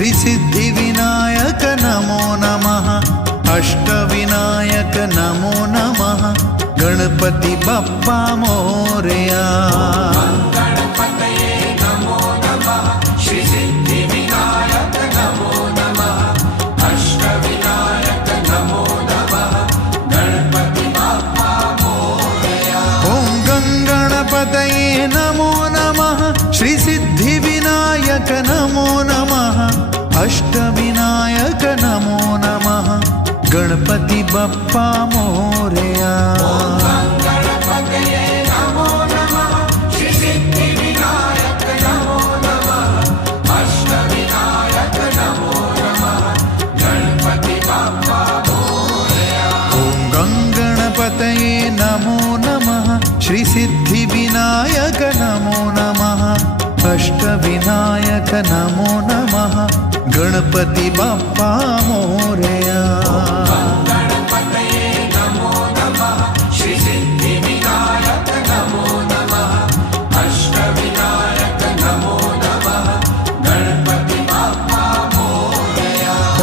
श्री सिद्धिविनायक नमो नमः अष्टविनायक नमो नमः गणपति बप्पा मोरया नमो नमः श्री सिद्धिविनायक नमो नमः अष्टविनायक नमो नमः गणपति बप्पा मोरया नमो नमः श्री सिद्धिविनायक नमो नमः अष्टविनायक नमो नमः गणपति बप्पा मोरया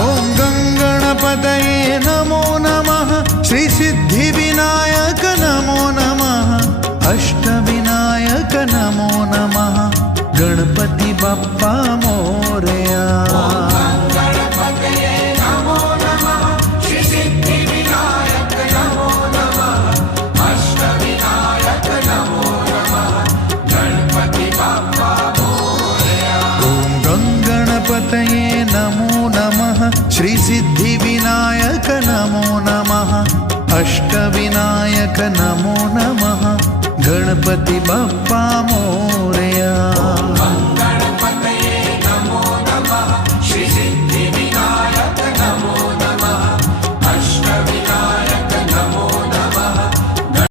ओम गंगणपतये नमो नमः श्री सिद्धिविनायक नमो नमः अष्टविनायक नमो नमः गणपति बप्पा मोरया ओम गंगणपतये नमो नमः श्री सिद्धिविनायक नमो नमः अष्टविनायक नमो नमः गणपति बप्पा मोरया।